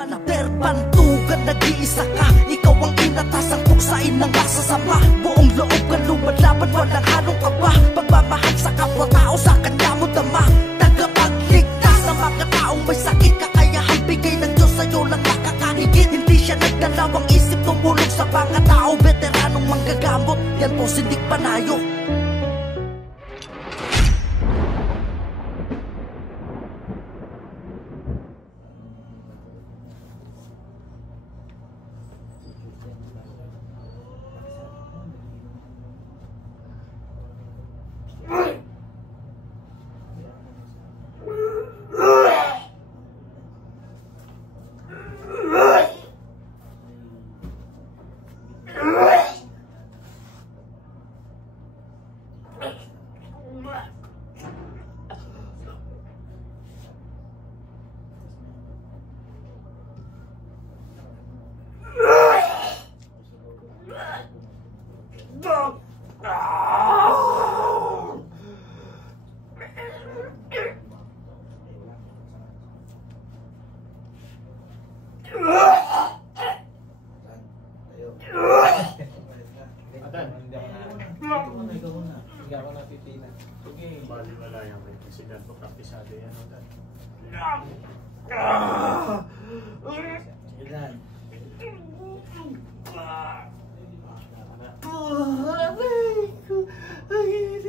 Panater, bantugan, nag-iisa ka. Ikaw ang inatasang tuksain ng masasama. Buong loob ka lumalaban, walang halong kaba. Pagmamahal sa kapwa-tao, sa kanya mo dama. Tagapagligtas sa mga taong may sakit. Kakayahang bigay ng Diyos sa'yo lang nakakahigit. Hindi siya nagdalawang isip, tumulong sa mga tao. Veteranong manggagamot, yan po si Dick Panayo.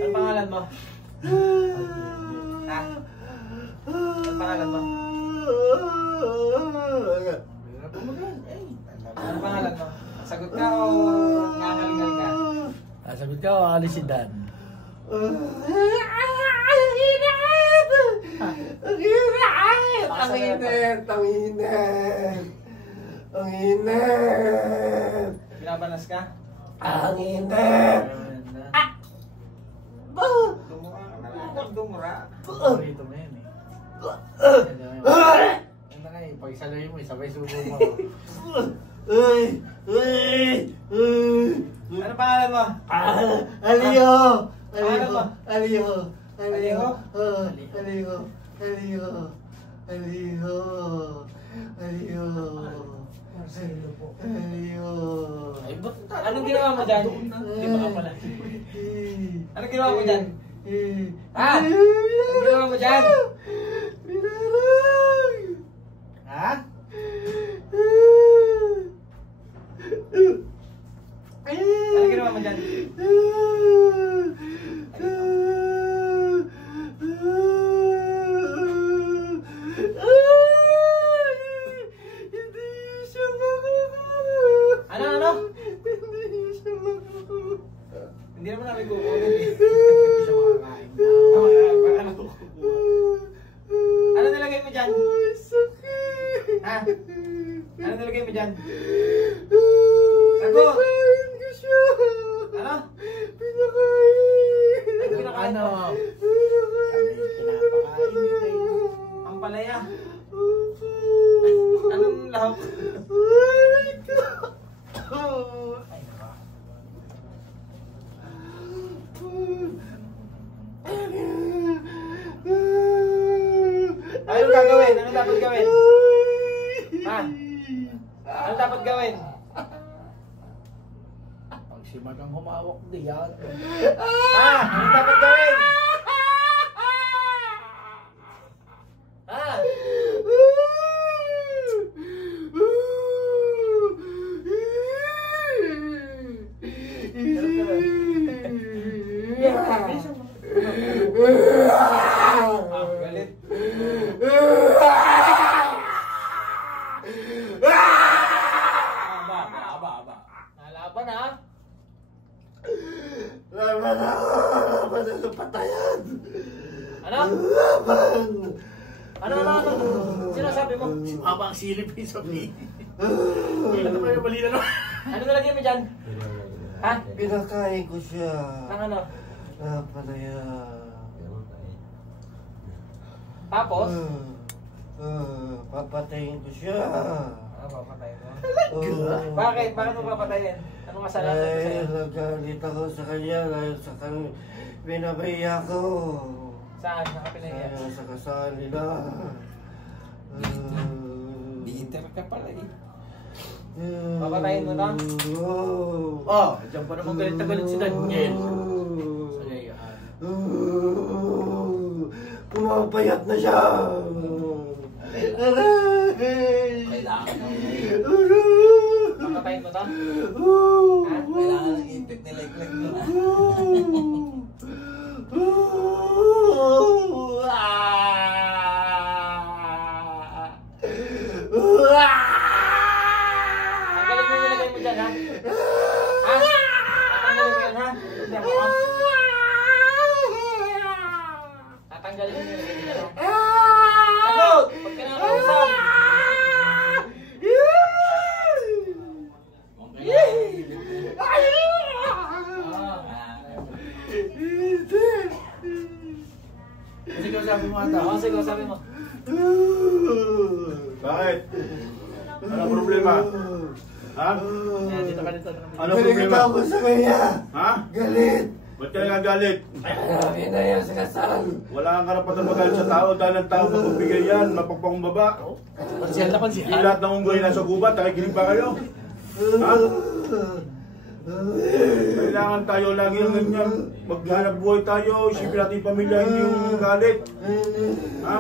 Ano pangalan mo? Ha? Ano pangalan mo? Ano pangalan mo? Sagot ka o nangalingal ka? Sagot ka o alis si Dan? Ang init! Ang init! Ang init! Binabanas ka? Ang init! Dumura ka na lang. Dumura. Ito mo yan eh. Ano nga eh, pag isaloy mo, sabay subo mo. Ano pangalan mo? Aliyo! Pangalan mo? Aliyo! Aliyo? Aliyo! Aliyo! Aliyo! Aliyo! Aliyo! Ay, ba't Anong ginawa mo dyan? Hindi ba ka pala? Anong ginawa mo dyan? Ha? Anong ginawa mo dyan? Pinarang! Ha? Anong ginawa mo dyan? Hindi naman namin kukunin eh. Hindi siya makakain. Ano nilagay mo dyan? Sakit! Ha? Ano nilagay mo dyan? Sagot! Pinakain ko siya! Ano? Pinakain! Ano pinakain mo? Pinapakain nito eh. Ang palaya. Anong lahok? Ay ko! Ay, naka. Ano gagawin? Ano dapat gawin? Ha? Ano dapat gawin? Pag si Magang humawak diyan. Ha? Ano dapat gawin? Ha? Galit. Aba. Nalaban ha? Laban ako! Laban ako patayan! Ano? Laban! Ano? Sino sabi mo? Si Mama ang silip yung sabi. Ano ba yung balita naman? Ano nalagay mo dyan? Ha? Pinakain ko siya. Ang ano? Patayan. Tapos? Papatayin ko siya. Ano papatayin mo? Oh. Bakit? Bakit mo papatayin? Anong kasalanan mo Ay, sa'yo? nagalit ako sa kanya dahil sa kanya pinabahiya ko. Saan? Nakapinahiya? Sa kasal nila. Fighter ka pala eh. Papatayin mo na? Oh, dyan pa naman galit na galit si Daniel. Sagayaan. Pumapayat na siya. Kailangan mo. Papatayin mo to? Ha? Kailangan ng impact ni Leg mo na. Tanggalin mo yung nilagay mo dyan, ha? Ha? Tatanggalin mo yan, ha? Hindi ako, ha? Tatanggalin mo yung nilagay mo dyan, ha? Sagot! Pag ka nakakausap! Sige, sabi mo ata. O, sige, sabi mo. Bakit? Ano problema? Ha? Ayan, dito ka dito. Ano Galit problema? ako sa kanya. Ha? Galit. Ba't ka nagagalit? Marami na yan sa kasal. Wala kang karapatan magalit sa tao dahil ang tao mapagbigay yan, mapagpakumbaba. Pansiyal na pansiyal. Yung lahat ng unggoy nasa gubat, nakikinig ba kayo? Ha? Kailangan tayo lagi ng ganyan. Maghanap buhay tayo, isipin natin yung pamilya, hindi yung galit. Ha?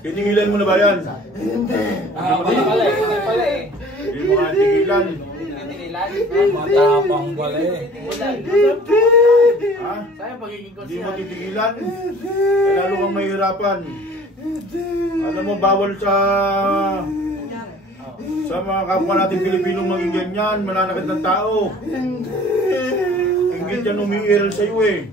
Tinigilan mo na ba yan? Wala pala eh. Wala pala eh. Hindi mo nga tigilan. Matapang pala eh. Ha? Sayang pagiging Hindi mo konsyal. titigilan. Kaya lalo kang mahihirapan. Alam mo, bawal sa mga kapwa natin Pilipinong maging ganyan, mananakit ng tao. Ingit yan umiiral sa'yo eh.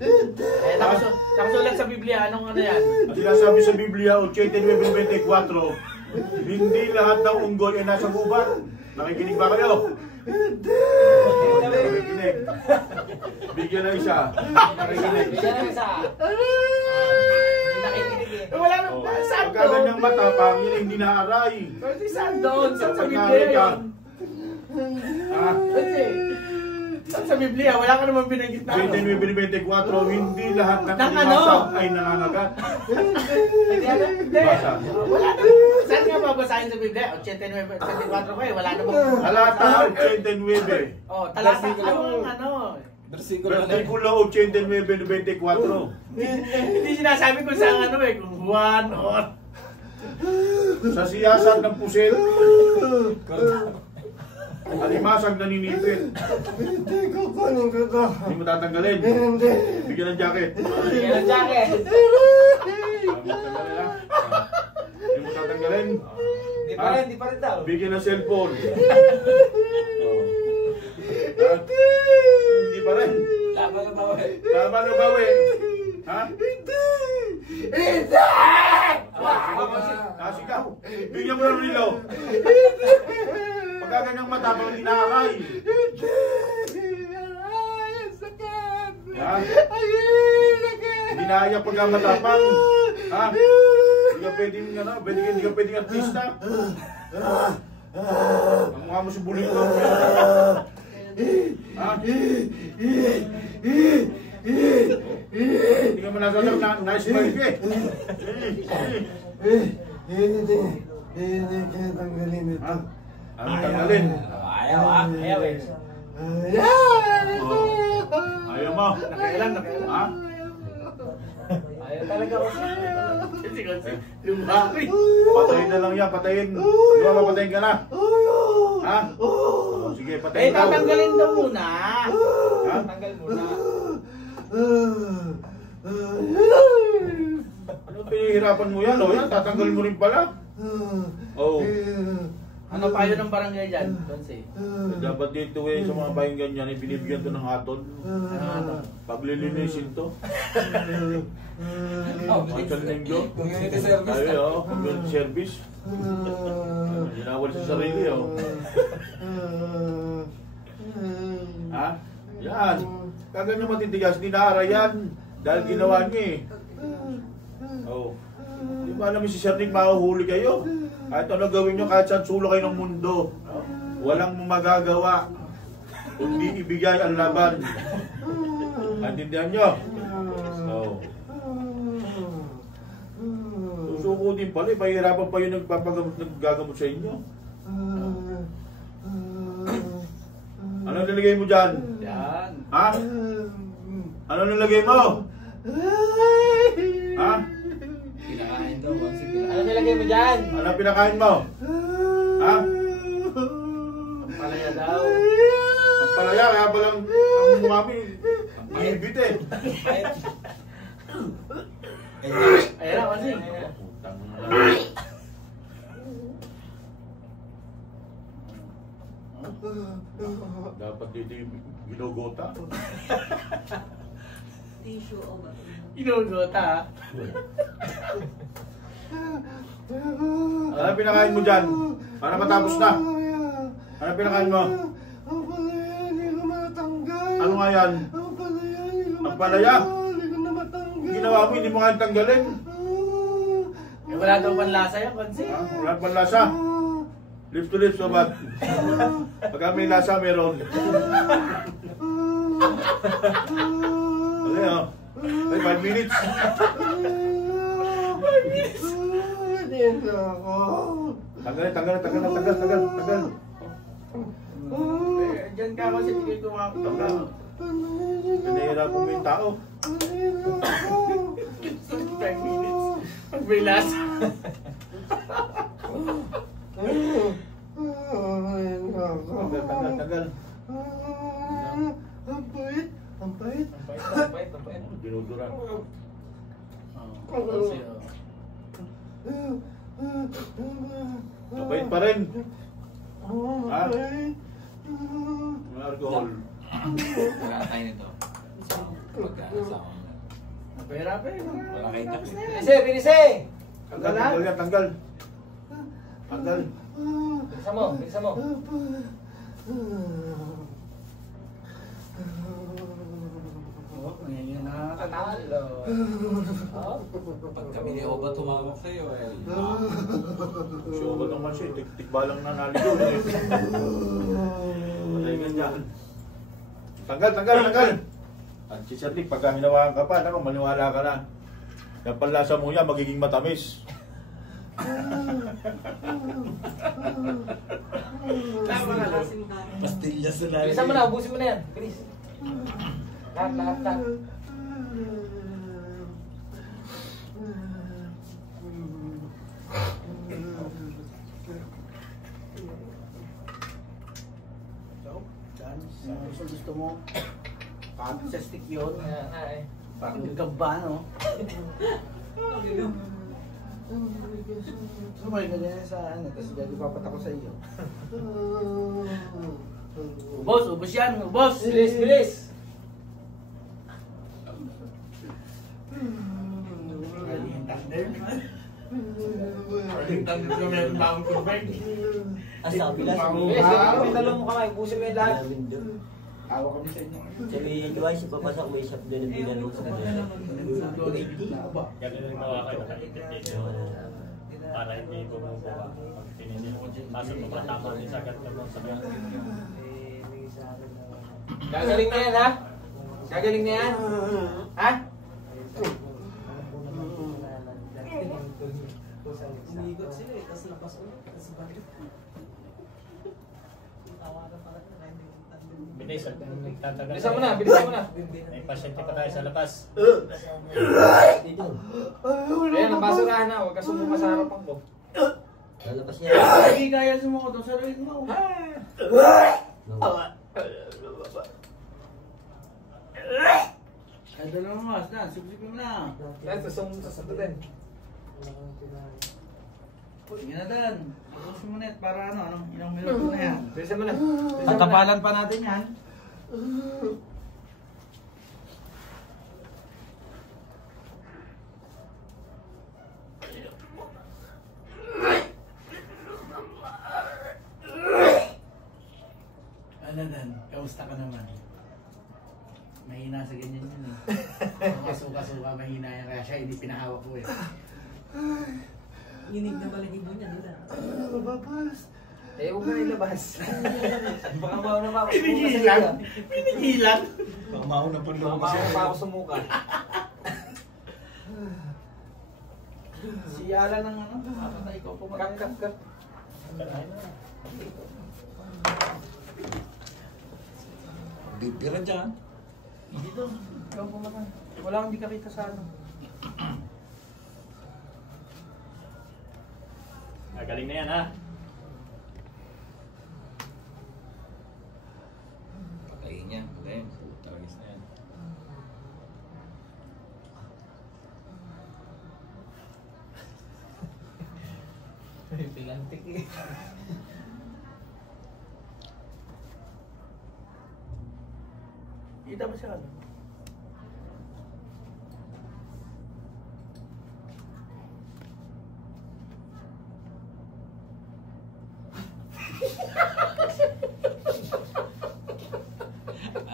Nakasulat sa Biblia, anong ano yan? At sinasabi sa Biblia, 8:24, hindi lahat ng unggoy ay nasa gubat. Nakikinig ba kayo? Nakikinig. Bigyan ng isa. Nakikinig. Bigyan ng isa. Nakikinig eh. Wala nang saan doon. Pagka ganyang matapang, yun hindi naaray. Kasi saan doon? Saan sa Biblia Pagka yun? Ha? Kasi, saan sa Biblia? Wala ka naman binanggit na. 8:24, hindi lahat ng Ng ano? animasang ay nangangagat. Hindi. Basa. Wala na. Saan nga babasahin sa Biblia? 8:24 ko eh. Wala namang... Talata 8:9. Oh, talata. Anong ano? Versikulo na. Versikulo 8:9-24. Hindi sinasabi kung saan ano eh. Kung Juan or... Sa siyasat ng pusit, alimasag naninipit. Hindi ko kunin ko to. Hindi mo tatanggalin. Hindi. Bigyan ng jacket. Bigyan ng jacket. Hindi mo tatanggalin. Di pa rin daw. Bigyan ng cellphone. Hindi pa rin. Laban na bawi. Laban o bawi? Ha? Hindi. Nasigaw. Bigyan mo ng rilo. Pagka ganyang matapang hindi naaray. Ha? Hindi naayak pagka matapang. Ha? Hindi ka pwedeng, hindi ka pwedeng artista. Ang mukha mo subulit ko. Ha? Hindi ka manasasak na na-smile ka eh. Hindi kaya tanggalin ito. Ha? Ang tanggalin. Ayaw ah. Ayaw eh. Ayaw mo. Nakailan. Ha? Ayaw talaga ko. Kasi lumaki. Patayin na lang yan, patayin. Di ba papatayin ka na? Ha? Sige, Eh, patayin daw. tatanggalin daw muna. Ha? Tatanggal muna. Ano pinahihirapan mo yan? O yan, tatanggalin mo rin pala. Oo. Ano payo ng barangay dyan? Donsi. Dapat dito sa mga bayang ganyan, binibigyan to ng aton. Paglilinisin to. Michael Nengyo. Community service. Ay, community service. Ginawal sa sarili, Ha? Yan. Kaganyan matitigas, di naara yan. Dahil ginawa niya eh. Oh. Di ba namin si Sir Nick mahuhuli kayo? Kahit ano gawin nyo, kahit saan sulo kayo ng mundo. Walang magagawa. Kundi ibigay ang laban. Naintindihan nyo? Oh. nadudugo din pala. Pahirapan pa yung naggagamot sa inyo. Ano nilagay mo dyan? Yan. Ha? Ano nilagay mo? Ha? Kinakain daw, bossing. Ano nilagay mo dyan? Ano pinakain mo? Ha? Palaya daw. Ang palaya, kaya palang ang mami, maibit eh. Ayan na, kasi. Putang na. Dapat dito yung ginugota. Tissue o ba? Inugota, ha? Ano pinakain mo dyan? Para matapos na. Ano pinakain mo? Ang palaya, hindi ko matanggal. Ano nga yan? Ang palaya, hindi ko Ang palaya? Hindi ko na matanggal. Ginawa mo, hindi mo nga tanggalin. Eh, wala daw panlasa yan, Konsi. Ha? Wala pang lasa. Lips to lips, o ba't? Pagka may lasa, meron. Okay, oh. Ay, 5 minutes. 5 minutes. Hindi na ako. Tagal. Eh, dyan ka kasi hindi kayo tumakot. Kanihira po yung tao. 5 minutes. Pag may lasa. Tagal. Ang pait. Ang pait. Ang pait. Dinuduran. Konsi, oh. Mabait pa rin. Ha? Ang pait. May alcohol. Wala tayo nito. Pagkakasama. Pera pa eh. Wala kayo tapos na yan. Binise, binise! Tanggal yan, tanggal. Tanggal. Bilisan mo. Oh, ngayon na nakatalo. Pag kami ni Oba tumawag sa'yo, eh. Sure ba naman siya? Tikbalang na naligaw eh. Patay ka dyan. Tanggal. At si Sir Nick, pagka hinawakan ka pa, naku, maniwala ka na. Yung panlasa mo yan, magiging matamis. Tama na lang. Pastillas na Bilisan mo na, ubusin mo na yan. Bilis. Lahat. So, gusto mo? Pagod sa stick yun. Parang gagamba, no? Sumay ka ganyan sa ano, kasi dahil ipapat ako sa iyo. Ubos yan, ubos! Bilis! Aling tanda ko meron bagong tubig. Sabi lang sa Bilis, may talong mo kamay, ubusin mo yung lahat. Awa kami sa inyo. Sabi yung Joy, si papasok may shop doon na binalo sa kanya. Yan yung ginawa kayo para hindi bumubaba. Pag pinili mo, kaso tumatama din sa agad naman sa mga. Gagaling na yan, ha? Gagaling na yan? Ha? Umigot sila eh, tapos labas ulit, tapos balik. Tawagan pala na, hindi Bilis, tatagal. Bilisan mo na. May pasyente pa tayo sa labas. Ayan, ang basurahan na. Huwag ka sumuma sa harapan ko. Lalabas niya. Hindi kaya sumuko doon sa rin mo. Ay, dalawang mas na. Sipsipin mo na. Dahil sa din. Sige na Dan. Pusin mo net para ilang minuto na yan. Bilisan mo na. Tatapalan pa natin yan. Ano Dan? Kamusta ka naman? Mahina sa ganyan yun eh. Suka-suka, mahina yan. Kaya siya hindi pinahawak ko eh. Ginig na balahibo niya, di ba? Babas. Eh, huwag na ilabas. Baka mauna pa ako. Pinigilan. Baka mauna pa Baka mauna pa ako sumuka. Si Alan ng ano? Nakatay ko pumatay. Kap. Bibira dyan. Dito. Ikaw pumatay. Wala kang di kakita sa ano. Galing na yan ha. Patayin niya. Patayin. Taragis na yan. Pilantik eh. Kita ba siya ano?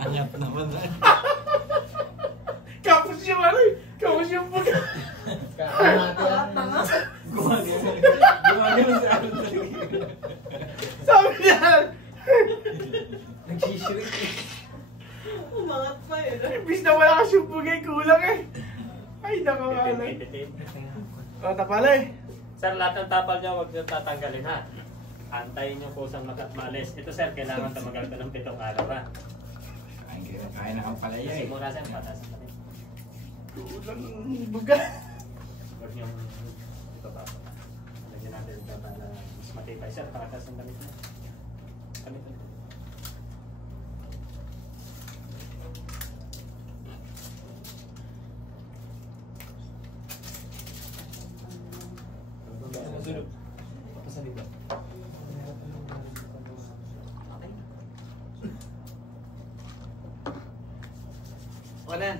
Anyap naman na. Kapos yung ano eh. Kapos yung buga. Gumagano sa ano talaga. Sabi niya. Nagsishirik eh. Umangat pa eh. Imbis na malakas yung bugay, kulang eh. Ay, nakakalay. Titit. O, tapala eh. Sir, lahat ng tapal niya huwag niyo tatanggalin ha. Antayin niyo po sa maalis. Ito sir, kailangan tumagal ka ng 7 araw ha. Kaya na ang palaya eh. Simula sir, patas pa rin. Kulang buga. Huwag niyong ito pa. Lagyan natin ito para mas matibay sir. Paratas ang damit na. Damit na. Wanan.